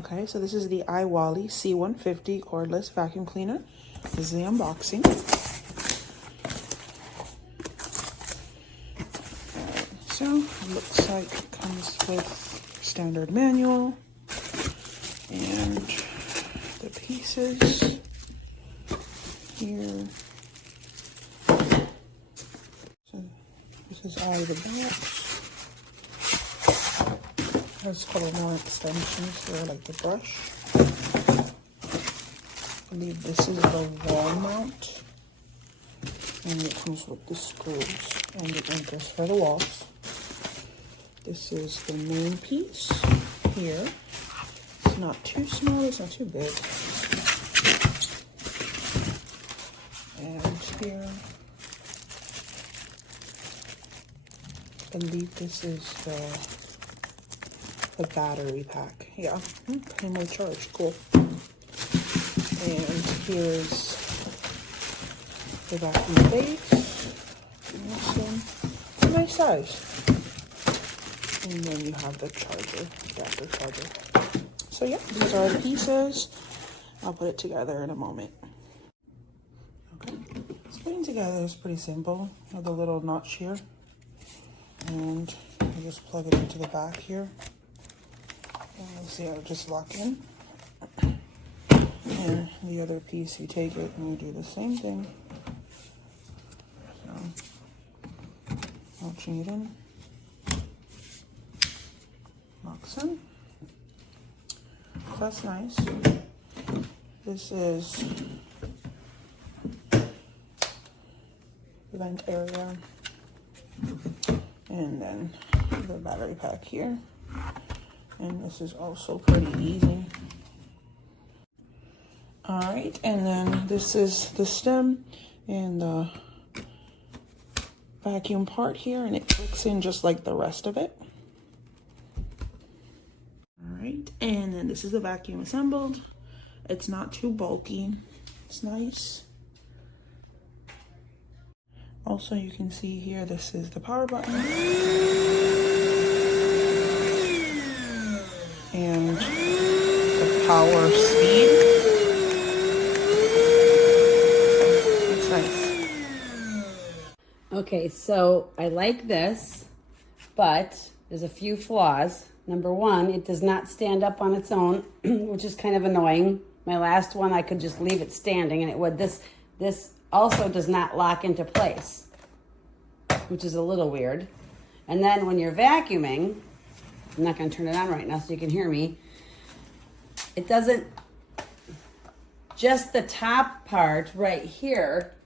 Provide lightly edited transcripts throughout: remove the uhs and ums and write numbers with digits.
Okay, so this is the iwoly C150 Cordless Vacuum Cleaner. This is the unboxing. So it looks like it comes with standard manual and the pieces here. So this is all the box. There's a couple more extensions here, like the brush. I believe this is the wall mount, and it comes with the screws and the anchors for the walls. This is the main piece here. It's not too small, it's not too big. And here, I believe this is the battery pack. Yeah, came with charge. Cool. And here's the vacuum base. It's a nice size. And then you have the charger, adapter charger. So yeah, these are the pieces. I'll put it together in a moment. Okay, so putting together is pretty simple. I have the little notch here, and I just plug it into the back here. And see how it just lock in. And the other piece, you take it and you do the same thing. So, notching it in. Locks in. That's nice. This is the vent area. And then the battery pack here. And this is also pretty easy. All right, and then this is the stem and the vacuum part here, and it clicks in just like the rest of it. All right, and then this is the vacuum assembled. It's not too bulky. It's nice. Also, you can see here, this is the power button. And the power speed. It's nice. Okay, so I like this, but there's a few flaws. Number one, it does not stand up on its own, which is kind of annoying. My last one, I could just leave it standing and it would. This also does not lock into place, which is a little weird. And then when you're vacuuming, I'm not going to turn it on right now so you can hear me. It doesn't, just the top part right here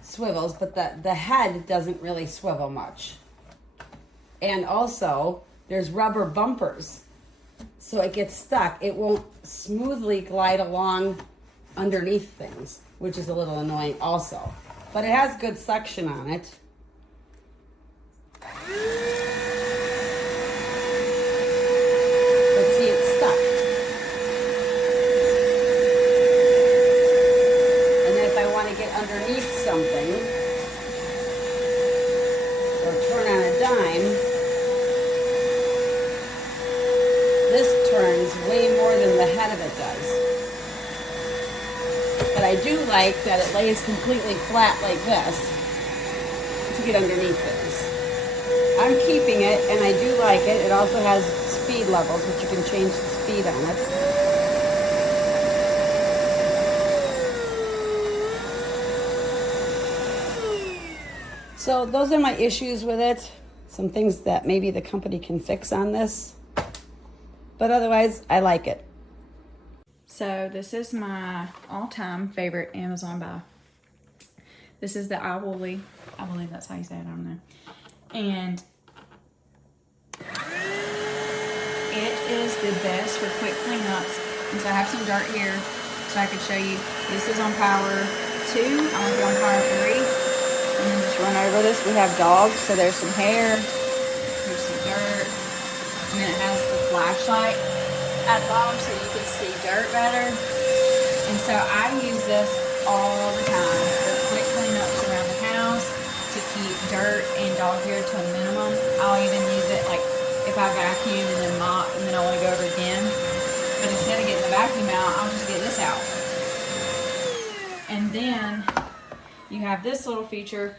swivels, but the head doesn't really swivel much. And also, there's rubber bumpers, so it gets stuck. It won't smoothly glide along underneath things, which is a little annoying also. But it has good suction on it. Underneath something or turn on a dime, this turns way more than the head of it does. But I do like that it lays completely flat like this to get underneath things. I'm keeping it and I do like it. It also has speed levels, which you can change the speed on it. So those are my issues with it. Some things that maybe the company can fix on this. But otherwise, I like it. So this is my all-time favorite Amazon buy. This is the iwoly. I believe that's how you say it, I don't know. And it is the best for quick cleanups. And so I have some dirt here so I could show you. This is on power 2. I'm gonna go on power 3. And then just run over this. We have dogs, so there's some hair, there's some dirt, and then it has the flashlight at the bottom so you can see dirt better. And so I use this all the time for quick cleanups around the house to keep dirt and dog hair to a minimum. I'll even use it like if I vacuum and then mop and then I want to go over again. vacuum out, I'll just get this out. And then you have this little feature.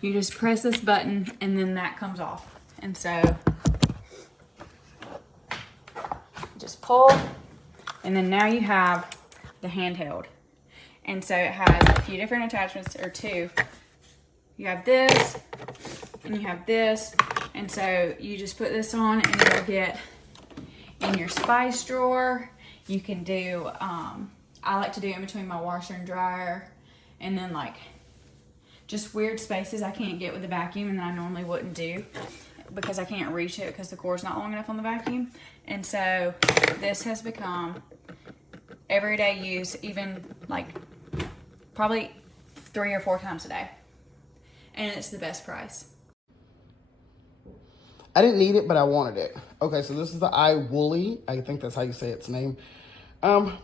You just press this button and then that comes off. And so just pull, and then now you have the handheld. And so it has a few different attachments, or two. You have this, and you have this. And so you just put this on and it'll get in your spice drawer. You can do, I like to do in between my washer and dryer, and then like just weird spaces I can't get with the vacuum and that I normally wouldn't do because I can't reach it because the cord's not long enough on the vacuum. And so this has become everyday use, even like probably 3 or 4 times a day. And it's the best price. I didn't need it, but I wanted it. Okay, so this is the iwoly. I think that's how you say its name.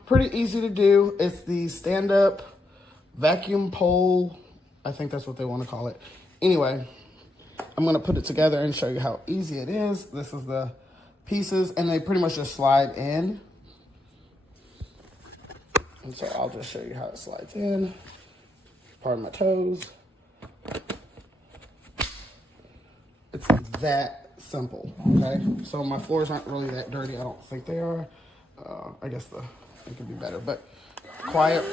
Pretty easy to do. It's the stand-up vacuum pole. I think that's what they want to call it. Anyway, I'm going to put it together and show you how easy it is. This is the pieces, and they pretty much just slide in. And so I'll just show you how it slides in. Pardon my toes. It's that simple, okay? So my floors aren't really that dirty. I don't think they are. I guess it could be better, but quiet.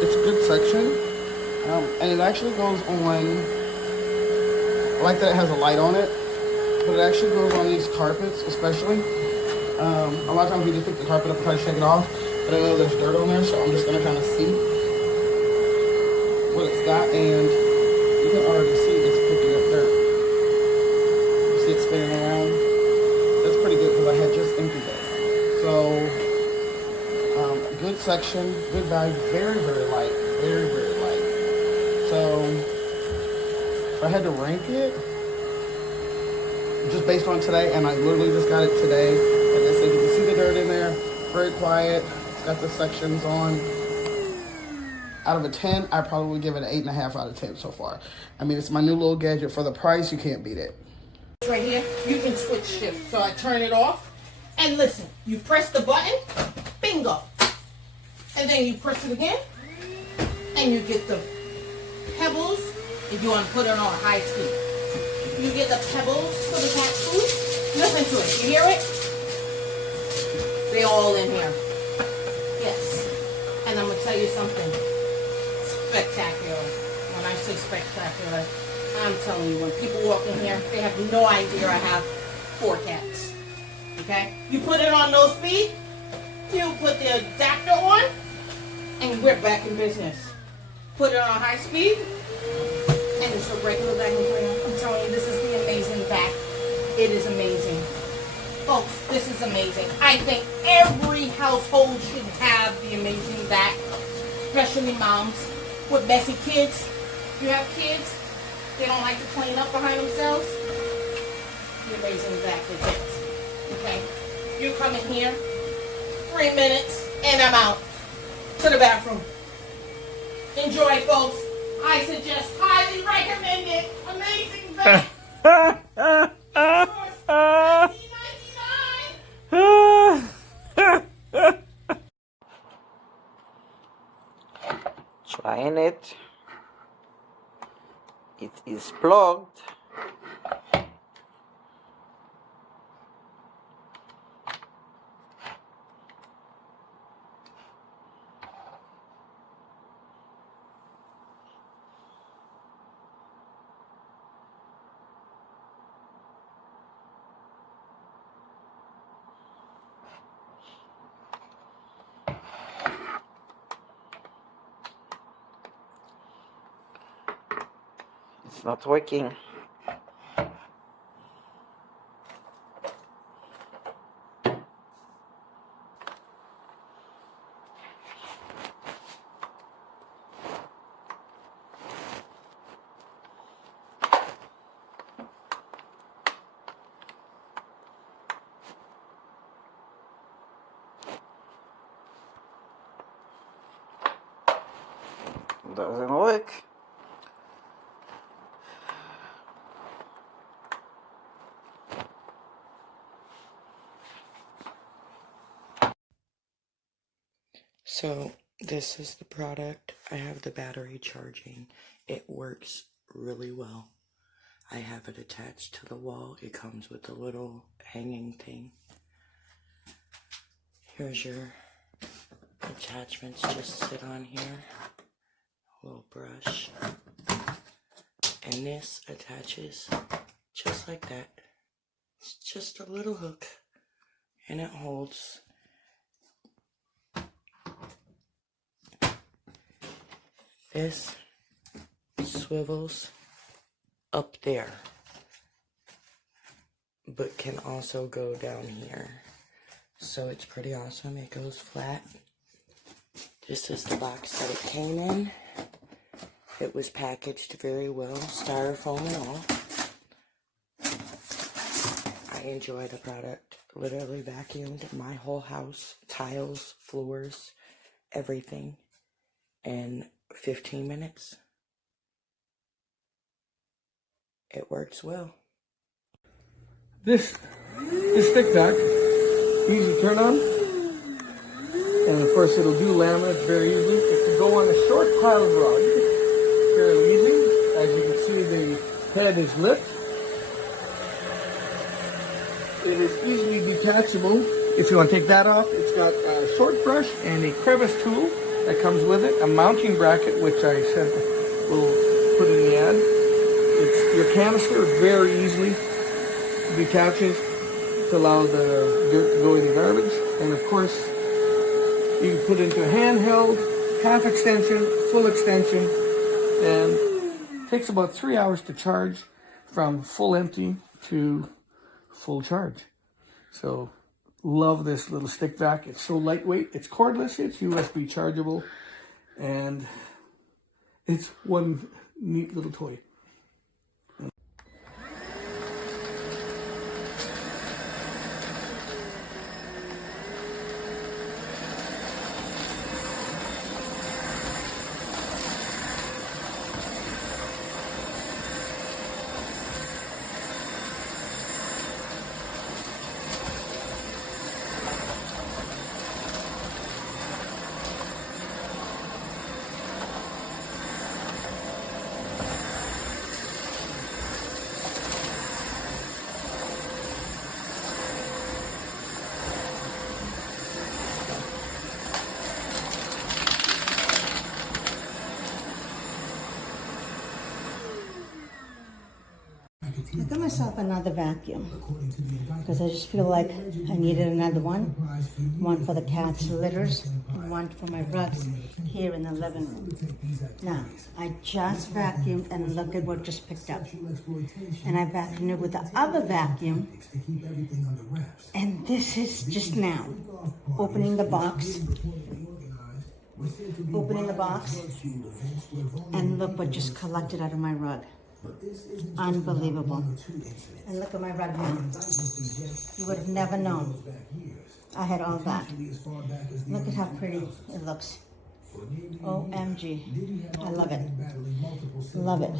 It's a good section, and it actually goes on, I like that it has a light on it, but it actually goes on these carpets especially. A lot of times we just pick the carpet up and try to shake it off, but I know there's dirt on there, so I'm just going to kind of see what it's got, and you can already see it's picking up dirt. You see it spinning around? That's pretty good because I had just emptied it. So, good section, good value, very, very light, very, very light. So, if I had to rank it, just based on today, and I literally just got it today, like I said, you can see the dirt in there, very quiet, it's got the sections on. Out of a 10, I probably give it an 8.5 out of 10 so far. I mean, it's my new little gadget. For the price, you can't beat it. Right here, you can switch shifts. So I turn it off, and listen, you press the button, bingo. And then you press it again, and you get the pebbles, if you want to put it on high speed. You get the pebbles for the cat food. Listen to it, you hear it? They're all in here. Yes. And I'm going to tell you something. Spectacular. When I say spectacular, I'm telling you, when people walk in here, they have no idea I have 4 cats. Okay? You put it on low speed, you put the adapter on, and we're back in business. Put it on high speed, and it's a regular vacuum cleaner. I'm telling you, this is the amazing vac. It is amazing. Folks, this is amazing. I think every household should have the amazing vac, especially moms with messy kids. You have kids, they don't like to clean up behind themselves. The amazing vac is it. Okay? You come in here, 3 minutes, and I'm out to the bathroom. Enjoy, folks. I suggest, highly recommend it. Amazing vac. Trying it. It is plugged. It's not working. Doesn't work. So this is the product. I have the battery charging. It works really well. I have it attached to the wall. It comes with a little hanging thing. Here's your attachments. Just sit on here. A little brush. And this attaches just like that. It's just a little hook. And it holds. This swivels up there, but can also go down here. So it's pretty awesome. It goes flat. This is the box that it came in. It was packaged very well, styrofoam and all. I enjoy the product. Literally vacuumed my whole house, tiles, floors, everything in 15 minutes. It works well. This stick vac, easy turn on, and of course it'll do laminate very easily. It can go on a short pile rug fairly easy. As you can see, the head is lit. It is easily detachable. If you want to take that off, it's got a short brush and a crevice tool that comes with it, a mounting bracket, which I said we'll put in the ad. Your canister very easily detaches to allow the dirt to go in the garbage. And of course, you can put it into a handheld, half extension, full extension, and it takes about 3 hours to charge from full empty to full charge. So love this little stick vac. It's so lightweight. It's cordless. It's USB chargeable, and it's one neat little toy. I got myself another vacuum because I just feel like I needed another one. One for the cat's litters and one for my rugs here in the living room. Now, I just vacuumed and look at what just picked up. And I vacuumed it with the other vacuum. And this is just now opening the box. Opening the box. And look what just collected out of my rug. Unbelievable. And look at my rug now. You would have never known I had all that. Look at how pretty it looks. OMG. I love it. Love it.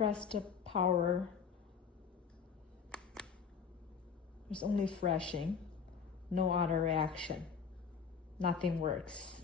press the power, there's only flashing, no other reaction. Nothing works.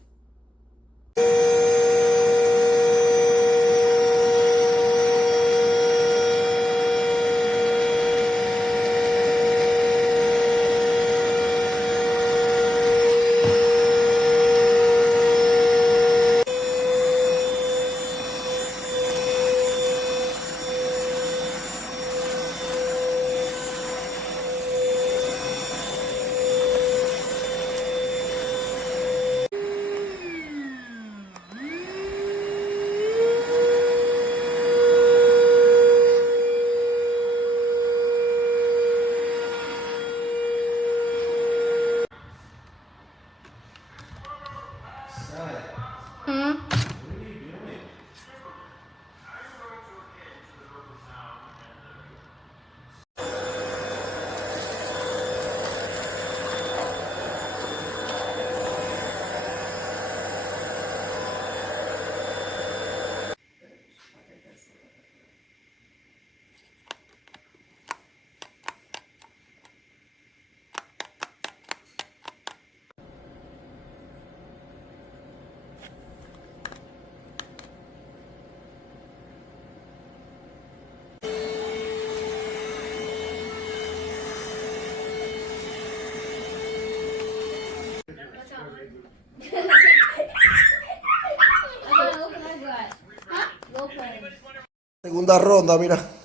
Segunda ronda, mira.